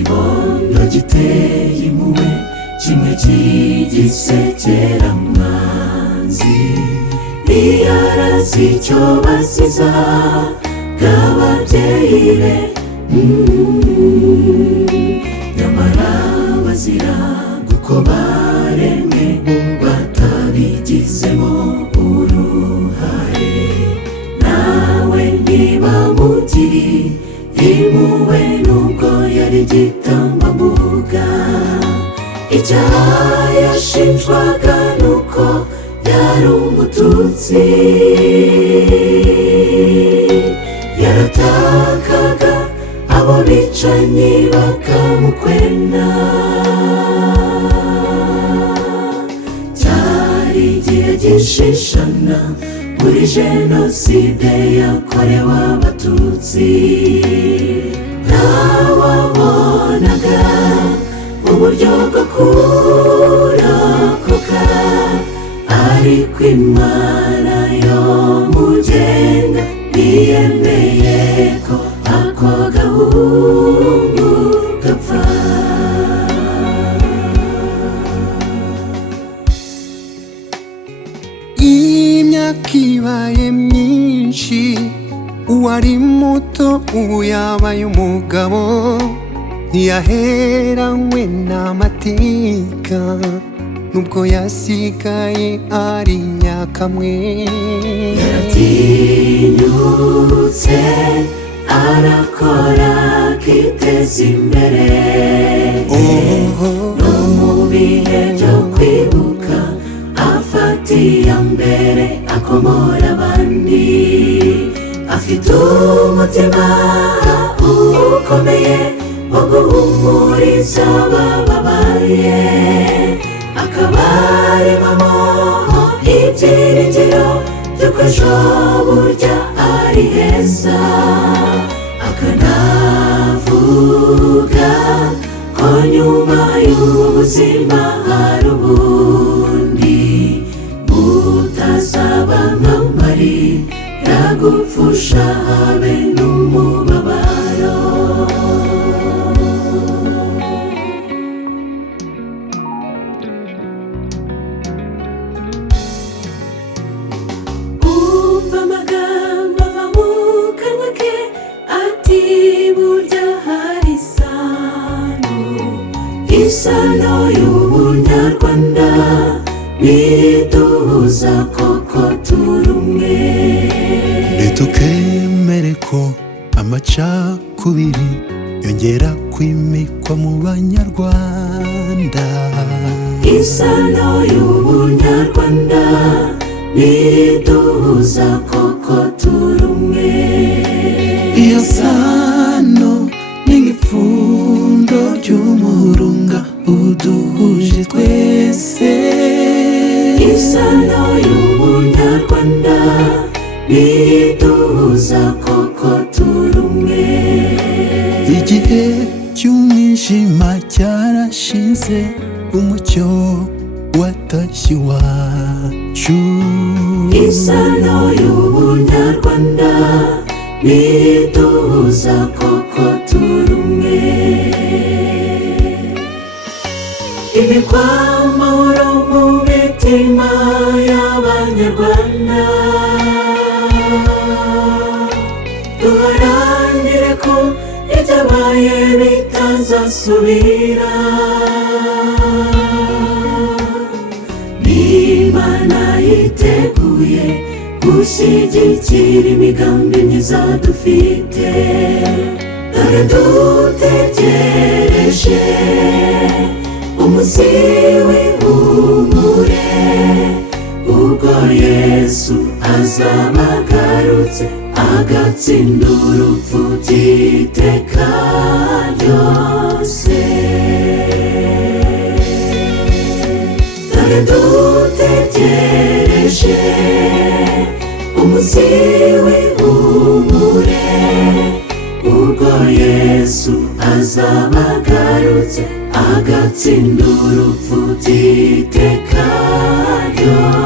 ikibondo giteye impuhwe kimwe cy'igisekera mwanzi ntiyarazi icyo basiza bw'ababyeyi be nyamara bazira kuko baremwe batabigizemo uruhare nawe niba mugiri impuhwe nubwo yari igitambambuga icyaha yashinjwaga nuko yari umututsi yaratakaga abo bicanyi bakamukwena cyari igihe gishishana muri jenoside yakorewe abatutsi ntawabonaga uburyo bwo kurokoka ariko Imana yo mugenga ntiyemeye ko ako gahungu gapfa imyaka ibaye myinshi uwari muto ubu yabaye umugabo ntiyaheranywe n'amateka nubwo yasigaye ari nyakamwe yaratinyutse arakora akiteza imbere no mu bihe byo kwibuka afata iya mbere akomora abandi afite umutima ukomeye wo guhumuriza abababaye akabaremamo ibyiringiro by'uko ejo burya ari heza akanavuga ko nyuma y'ubu buzima hari ubundi butazaba nk'amarira gupfusha habe n'umubabaro isano y'ubunyarwanda niduhuza koko turi umwe nitukemere ko amacakubiri yongera kwimikwa mu banyarwanda isano y'ubunyarwanda niduhuza koko turi umwe iyo sano ni nk'ipfundo ry'umurunga uduhuje twese isano y'ubunyarwanda niduhuza koko turi umwe igihe cy'umwijima cyarashize umucyo watashye iwacu isano y'ubunyarwanda niduhuza koko turi umwe imikwa amahoro mu mitima y'abanyarwanda duharanire ko ibyabaye bitazasubira n'Imana yiteguye gushyigikira imigambi myiza dufite dore dutegereje umunsi w'ihumure ubwo Yesu azaba agarutse agatsinda urupfu by'iteka ryose dore dutegereje umunsi w'ihumure ubwo Yesu azaba agarutse agatsinda urupfu by'iteka ryose